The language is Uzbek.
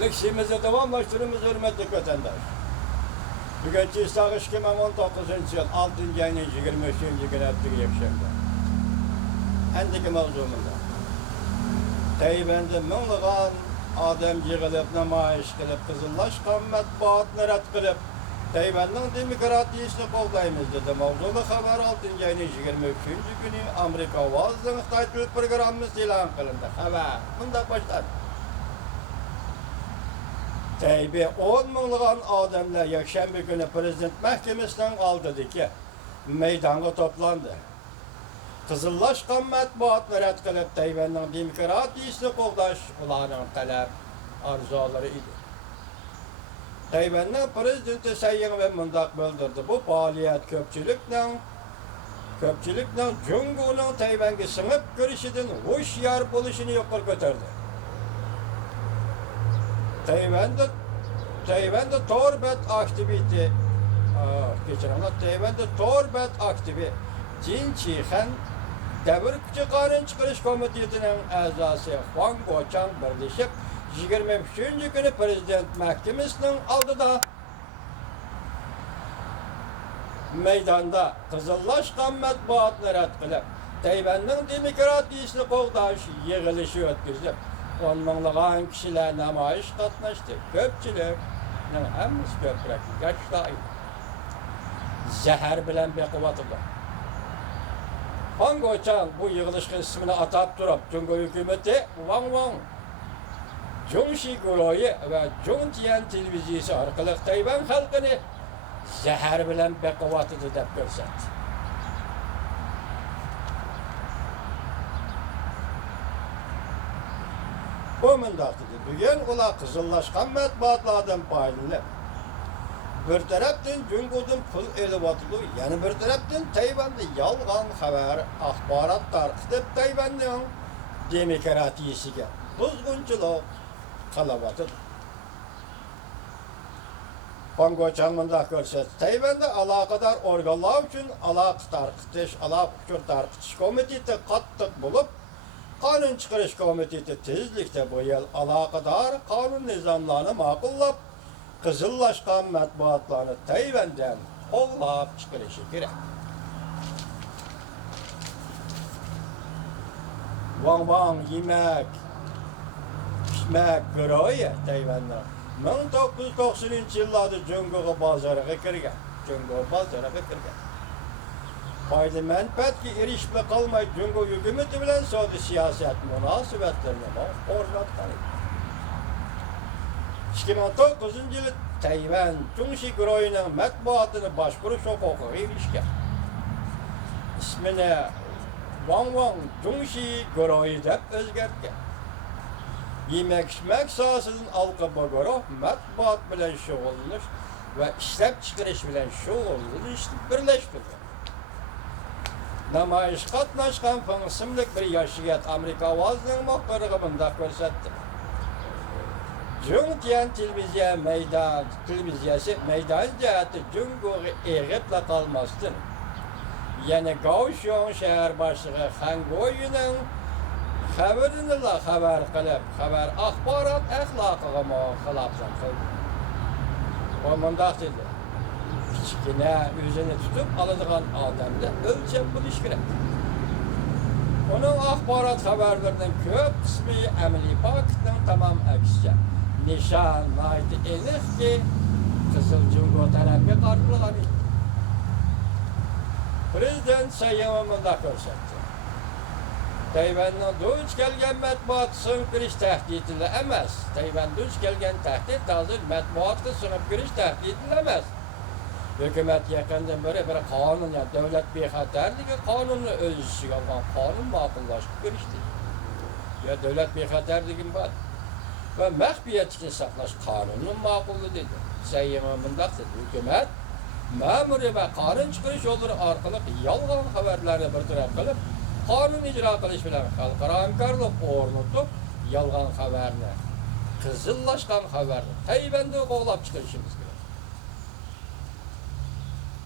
Leksimizi devamlaştırımız hürmetli vatandaş. Bugünkü Sağış 2019 yıl 6. ayının 23. gün ettiği yakşamda. Endiki mevzumunda. Teybendi minliğan adam yığılıp, namayiş kılıp, kızıllaşkan matbuatını ret kılıp, Teyben'in demokratiyasını qo'llaymiz dedi. Mavzulu haber 6. ayının 23. günü Amerika Ovozning Xitoy til programmasi e'lon qilindi. Xabar bunday başlar. Teybe 10 minglığan adamlar yakshanba günü Prezident Mahkemesi'nden aldidiki meydanga toplandı. Qizillaşgan matbuatni rad qilib, Tayvanning demokratiyasini qo'llash ularning talab orzulari edi. Tayvanning prezidenti Sayyin mundaq bildirdi. Bu faoliyat ko'pchilikning Jungoning Tayvanga singib kirishidan hushyor bo'lishini yuqori ko'tardi. Tayvanda torbet aktivite Tayvanda torbet aktivi Jin Chihan Devir Küçü Qanun Çıkarış Komitesi'nin a'zosi Huang Guochang birleşip 23. günü Prezident Mahkemesi'nin aldida meydanda qizillaşgan matbuatni rad qilib, Tayvanning demokratiyasini qo'llash yig'ilishi o'tkazib, 10 minglığan kişiler namoyish qatnashdi. Ko'pchilikning hammasi ko'proq yoshlar zahar bilan bequvvatdilar. Huang Guochang bu yig'ilishga ismini atab turib, Jungo hukumati Wang Zhongxi guruhi va Zhongtian televiziyasi orqali Tayvan xalqini zahar bilan bequvvatdi deb ko'rsatdi. Bu mundaq dedi. Bugun ular qizillashgan matbuotlardan foydalanib, bir tarafdan Jungo'dan pul elib yana bir tarafdan Tayvanda yolg'on xabar, axborot tarqatib Tayvanning demokratiyasiga buzg'unchilik qilyapti. Huang Guochang mundaq ko'rsatdi. Tayvanda aloqador organlar uchun aloqa tarqatish komiteti qattiq bo'lib, Qonun Çıkarış Komiteti tezlikte bu yıl alakadar kanun nizamlarını makullab, qizillaşgan matbuatlarını Tayvan'dan qo'llab chiqarishi kerak. Wang yemek, pishmak guruhi Tayvan'da 1990 yıllarda Jungo bozoriga kirgan. Fayda menfaatga erishib qolmay Jungo hukumati bilan savdo siyosat munosabatlarini o'rnatgan. 2009 yılı Tayvan Zhongxi guruhining matbuotini boshqarish huquqiga erishgan. İsmini Wang Zhongxi guruhi deb o'zgartgan. Yemek-içmek sohasidan alqaba guruh matbuot bilan shug'ullanish va ishlab chiqarish bilan shug'ullanishni birlashtirgan. Namoyish qatnashgan Feng ismli bir yoshiyat Amerika Ovozning muxbiriga bunday ko'rsatdi. Zhongtian televiziyasi meydan jihati Jungo'ga eg'ibla qolmasdan, yana Kaohsiung shahar boshlig'i Han Guoyuning xabarini xabar qilib, axborot axloqiga muxolifat qildi. O mundaq dedi. Kichkina o'zini tutib oladigan odamda o'lchab bo'lish kerak. Uning axborot xabarlarining ko'p qismi amaliy faktning tamom aksicha. Nishon aytdi aniqki, Qizil Jungo tarafga qartilgan edi. Prezident Sayyin mundaq ko'rsatdi. Tayvanning duch kelgan matbuot singib kirish tahdidida emas. Tayvan duch kelgan tahdid hozir matbuotga singib kirish tahdidida emas. Hükümet yakından bir qonun, yani devlet bexatarligi qonunni o'z ichiga olgan qonun ma'qullashib kirishdi. Ya devlet bexatarligi bor va maxfiyatni saqlash qonunni ma'qulli dedi. Sayyin mundaq dedi. Hükümet ma'muriy va qonun chiqarish yo'llari orqali yolg'on xabarlarni bartaraf qilib, qonun ijro qilish bilan xalqaro hamkorlik o'rnatib, yolg'on xabarni, qizillashgan xabarni Tayvanda qo'llab chiqarishimiz kerak.